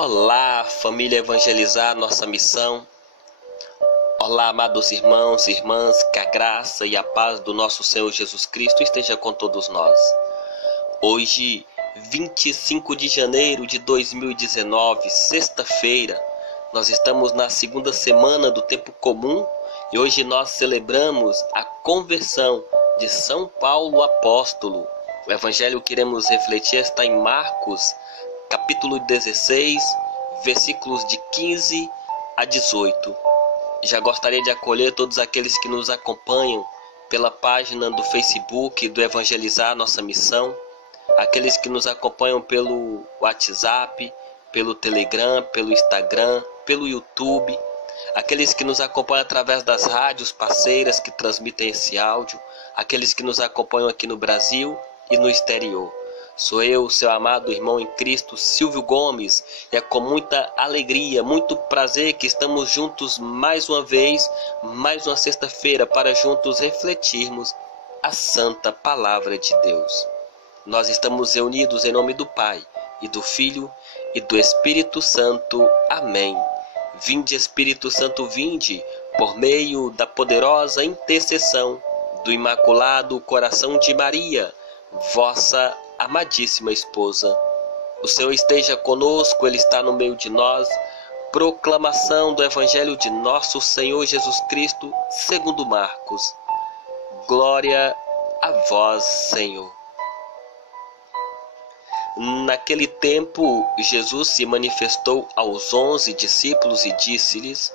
Olá, família Evangelizar, nossa missão. Olá, amados irmãos e irmãs, que a graça e a paz do nosso Senhor Jesus Cristo esteja com todos nós. Hoje, 25 de janeiro de 2019, sexta-feira, nós estamos na segunda semana do tempo comum e hoje nós celebramos a conversão de São Paulo apóstolo. O evangelho que iremos refletir está em Marcos, capítulo 16, versículos de 15 a 18. Já gostaria de acolher todos aqueles que nos acompanham pela página do Facebook do Evangelizar Nossa Missão, aqueles que nos acompanham pelo WhatsApp, pelo Telegram, pelo Instagram, pelo YouTube, aqueles que nos acompanham através das rádios parceiras que transmitem esse áudio, aqueles que nos acompanham aqui no Brasil e no exterior. Sou eu, seu amado irmão em Cristo, Silvio Gomes, e é com muita alegria, muito prazer que estamos juntos mais uma vez, mais uma sexta-feira, para juntos refletirmos a santa palavra de Deus. Nós estamos reunidos em nome do Pai, e do Filho, e do Espírito Santo. Amém. Vinde, Espírito Santo, vinde, por meio da poderosa intercessão do Imaculado Coração de Maria, vossa amadíssima esposa. O Senhor esteja conosco, Ele está no meio de nós. Proclamação do Evangelho de nosso Senhor Jesus Cristo, segundo Marcos. Glória a vós, Senhor. Naquele tempo, Jesus se manifestou aos 11 discípulos e disse-lhes: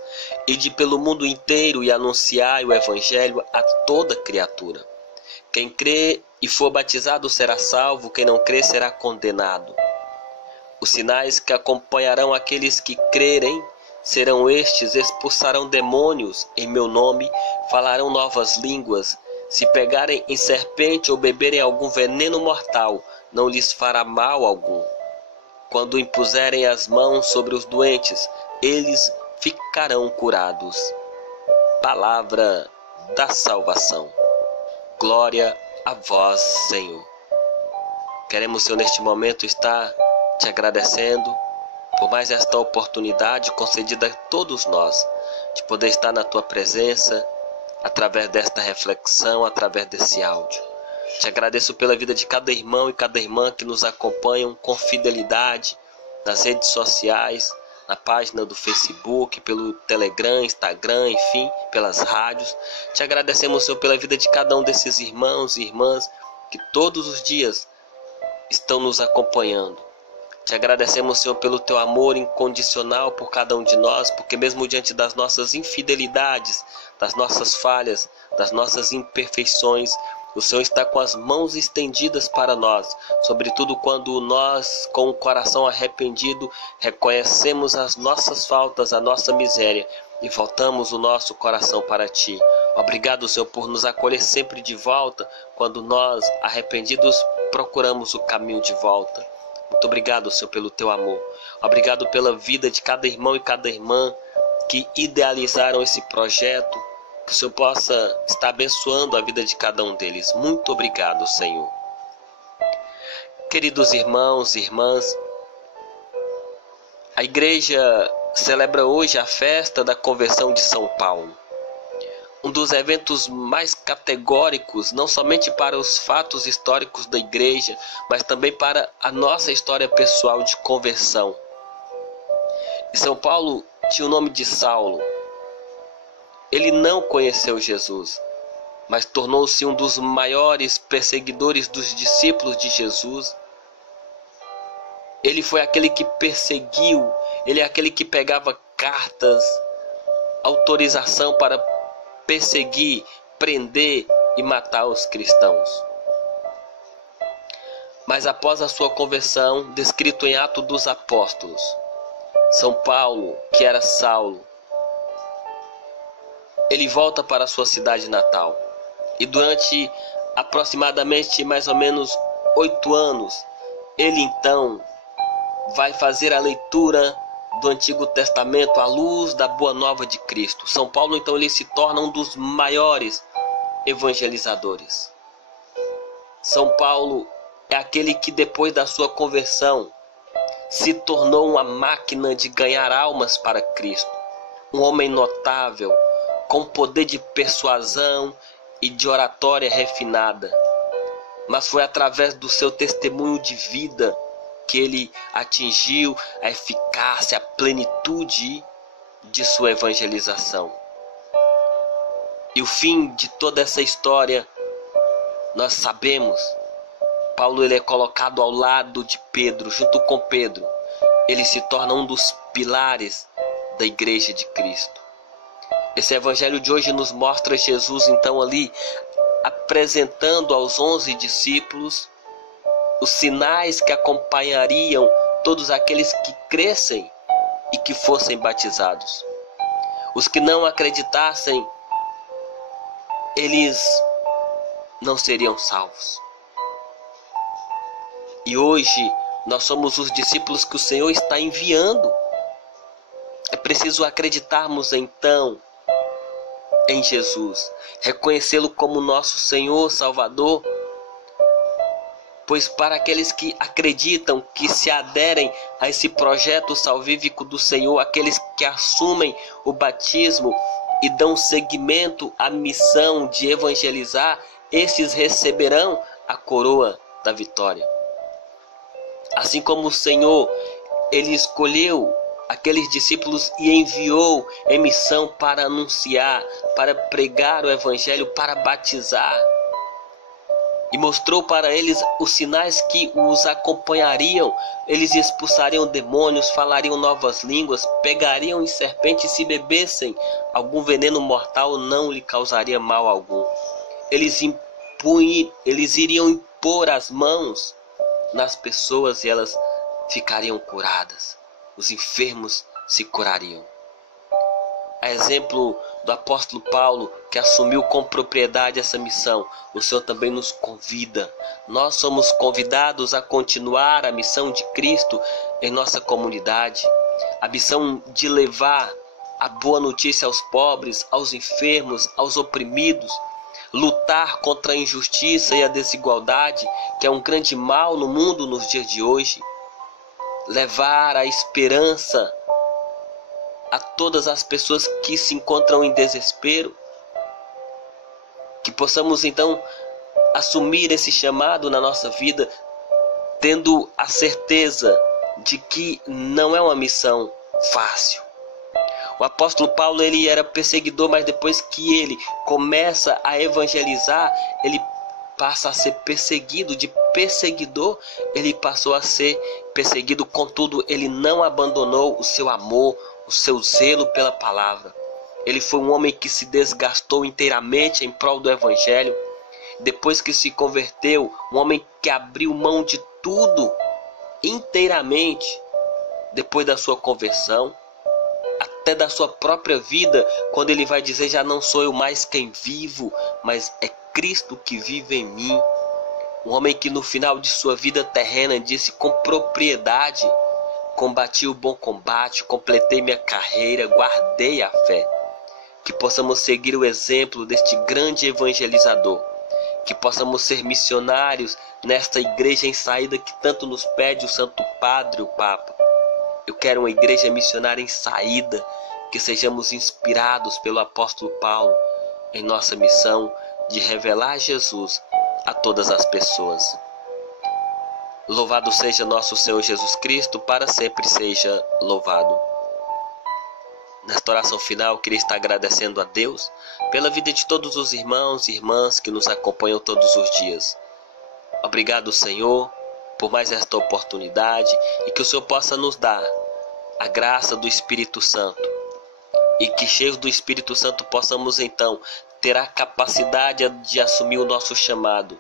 Ide pelo mundo inteiro e anunciai o Evangelho a toda criatura. Quem crê e for batizado será salvo, quem não crê será condenado. Os sinais que acompanharão aqueles que crerem serão estes: expulsarão demônios em meu nome, falarão novas línguas, se pegarem em serpente ou beberem algum veneno mortal, não lhes fará mal algum. Quando impuserem as mãos sobre os doentes, eles ficarão curados. Palavra da salvação. Glória a vós, Senhor. Queremos, Senhor, neste momento estar te agradecendo por mais esta oportunidade concedida a todos nós, de poder estar na tua presença, através desta reflexão, através desse áudio. Te agradeço pela vida de cada irmão e cada irmã que nos acompanham com fidelidade nas redes sociais, na página do Facebook, pelo Telegram, Instagram, enfim, pelas rádios. Te agradecemos, Senhor, pela vida de cada um desses irmãos e irmãs que todos os dias estão nos acompanhando. Te agradecemos, Senhor, pelo teu amor incondicional por cada um de nós, porque mesmo diante das nossas infidelidades, das nossas falhas, das nossas imperfeições, o Senhor está com as mãos estendidas para nós, sobretudo quando nós, com o coração arrependido, reconhecemos as nossas faltas, a nossa miséria e voltamos o nosso coração para Ti. Obrigado, Senhor, por nos acolher sempre de volta, quando nós, arrependidos, procuramos o caminho de volta. Muito obrigado, Senhor, pelo Teu amor. Obrigado pela vida de cada irmão e cada irmã que idealizaram esse projeto. Que o Senhor possa estar abençoando a vida de cada um deles. Muito obrigado, Senhor. Queridos irmãos e irmãs, a igreja celebra hoje a festa da conversão de São Paulo. Um dos eventos mais categóricos, não somente para os fatos históricos da igreja, mas também para a nossa história pessoal de conversão. E São Paulo tinha o nome de Saulo. Ele não conheceu Jesus, mas tornou-se um dos maiores perseguidores dos discípulos de Jesus. Ele foi aquele que perseguiu, ele é aquele que pegava cartas, autorização para perseguir, prender e matar os cristãos. Mas após a sua conversão, descrito em Atos dos Apóstolos, São Paulo, que era Saulo, ele volta para a sua cidade natal e durante aproximadamente mais ou menos 8 anos, ele então vai fazer a leitura do Antigo Testamento à luz da Boa Nova de Cristo. São Paulo então ele se torna um dos maiores evangelizadores. São Paulo é aquele que depois da sua conversão se tornou uma máquina de ganhar almas para Cristo. Um homem notável, com poder de persuasão e de oratória refinada. Mas foi através do seu testemunho de vida que ele atingiu a eficácia, a plenitude de sua evangelização. E o fim de toda essa história, nós sabemos. Paulo ele é colocado ao lado de Pedro, junto com Pedro. Ele se torna um dos pilares da Igreja de Cristo. Esse evangelho de hoje nos mostra Jesus então ali apresentando aos 11 discípulos os sinais que acompanhariam todos aqueles que crescem e que fossem batizados. Os que não acreditassem, eles não seriam salvos. E hoje nós somos os discípulos que o Senhor está enviando. É preciso acreditarmos então em Jesus, reconhecê-lo como nosso Senhor, Salvador, pois para aqueles que acreditam, que se aderem a esse projeto salvífico do Senhor, aqueles que assumem o batismo e dão seguimento à missão de evangelizar, esses receberão a coroa da vitória. Assim como o Senhor, ele escolheu aqueles discípulos e enviou em missão para anunciar, para pregar o evangelho, para batizar. E mostrou para eles os sinais que os acompanhariam. Eles expulsariam demônios, falariam novas línguas, pegariam em serpentes, se bebessem algum veneno mortal não lhe causaria mal algum. Eles iriam impor as mãos nas pessoas e elas ficariam curadas. Os enfermos se curariam. A exemplo do apóstolo Paulo, que assumiu com propriedade essa missão, o Senhor também nos convida. Nós somos convidados a continuar a missão de Cristo em nossa comunidade. A missão de levar a boa notícia aos pobres, aos enfermos, aos oprimidos. Lutar contra a injustiça e a desigualdade, que é um grande mal no mundo nos dias de hoje. Levar a esperança a todas as pessoas que se encontram em desespero. Que possamos então assumir esse chamado na nossa vida, tendo a certeza de que não é uma missão fácil. O apóstolo Paulo ele era perseguidor, mas depois que ele começa a evangelizar, ele passa a ser perseguido. De perseguidor, ele passou a ser perseguido. Contudo, ele não abandonou o seu amor, o seu zelo pela palavra. Ele foi um homem que se desgastou inteiramente em prol do evangelho. Depois que se converteu, um homem que abriu mão de tudo inteiramente depois da sua conversão, até da sua própria vida, quando ele vai dizer: já não sou eu mais quem vivo, mas é Cristo que vive em mim. Um homem que no final de sua vida terrena disse com propriedade: combati o bom combate, completei minha carreira, guardei a fé. Que possamos seguir o exemplo deste grande evangelizador. Que possamos ser missionários nesta igreja em saída que tanto nos pede o Santo Padre, o Papa. Eu quero uma igreja missionária em saída, que sejamos inspirados pelo apóstolo Paulo em nossa missão de revelar Jesus a todas as pessoas. Louvado seja nosso Senhor Jesus Cristo, para sempre seja louvado. Nesta oração final, eu queria estar agradecendo a Deus pela vida de todos os irmãos e irmãs que nos acompanham todos os dias. Obrigado, Senhor, por mais esta oportunidade e que o Senhor possa nos dar a graça do Espírito Santo. E que, cheios do Espírito Santo, possamos então ter a capacidade de assumir o nosso chamado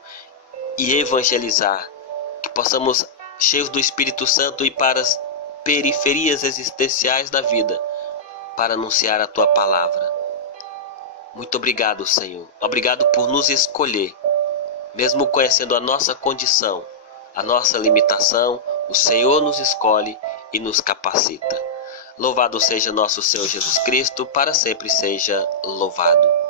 e evangelizar. Que possamos, cheios do Espírito Santo, ir para as periferias existenciais da vida para anunciar a Tua palavra. Muito obrigado, Senhor. Obrigado por nos escolher. Mesmo conhecendo a nossa condição, a nossa limitação, o Senhor nos escolhe e nos capacita. Louvado seja nosso Senhor Jesus Cristo, para sempre seja louvado.